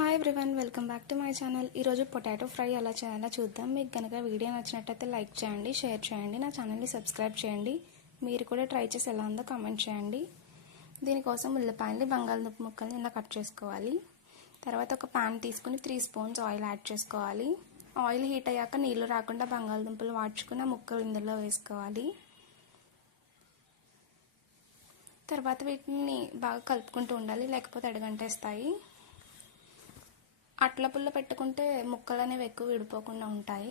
Hi everyone, welcome back to my channel. ఈరోజు potato fry ఎలా చేయాలో చూద్దాం. మీకు కనుక వీడియో నచ్చినట్టయితే లైక్ చేయండి, షేర్ చేయండి, నా ఛానల్ని సబ్స్క్రైబ్ చేయండి. మీరు కూడా ట్రై చేసి ఎలా ఉందో కామెంట్ చేయండి. దీనికోసం ఉల్లిపాయలు, బంగాళదుంప ముక్కల్ని ఇలా కట్ చేసుకోవాలి. తర్వాత ఒక ప్యాన్ తీసుకుని 3 స్పూన్స్ ఆయిల్ యాడ్ చేసుకోవాలి. ఆయిల్ హీట్ అయ్యాక నీళ్లు రాకుండా బంగాళదుంపలు వాడ్చుకుని ముక్కలు ఇందులో వేసుకోవాలి. తర్వాత వీటిని బాగా కలుపుకుంటూ ఉండాలి, లేకపోతే అడుగంటేస్తాయి. అట్ల పుల్ల పెట్టుకుంటే ముక్కలు అనేవి ఎక్కువ విడిపోకుండా ఉంటాయి.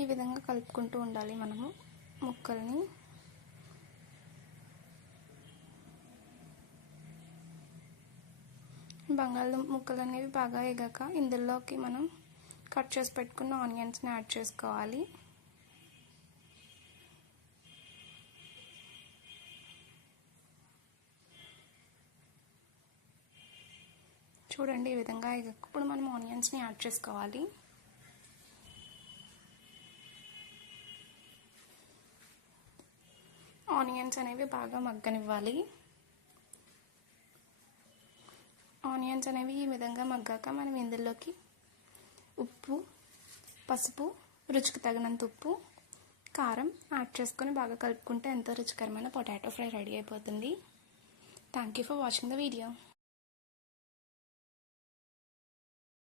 ఈ విధంగా కలుపుకుంటూ ఉండాలి మనము ముక్కల్ని. బంగాళదుంప ముక్కలు అనేవి బాగా ఎగాక ఇందులోకి మనం కట్ చేసి పెట్టుకున్న ఆనియన్స్ని యాడ్ చేసుకోవాలి. చూడండి, ఈ విధంగా ఇప్పుడు మనం ఆనియన్స్ని యాడ్ చేసుకోవాలి. ఆనియన్స్ అనేవి బాగా మగ్గనివ్వాలి. ఆనియన్స్ అనేవి ఈ విధంగా మగ్గాక మనం ఇందులోకి ఉప్పు, పసుపు, రుచికి తగినంత ఉప్పు, కారం యాడ్ చేసుకొని బాగా కలుపుకుంటే ఎంతో రుచికరమైన పొటాటో ఫ్రై రెడీ అయిపోతుంది. Thank you for watching the video.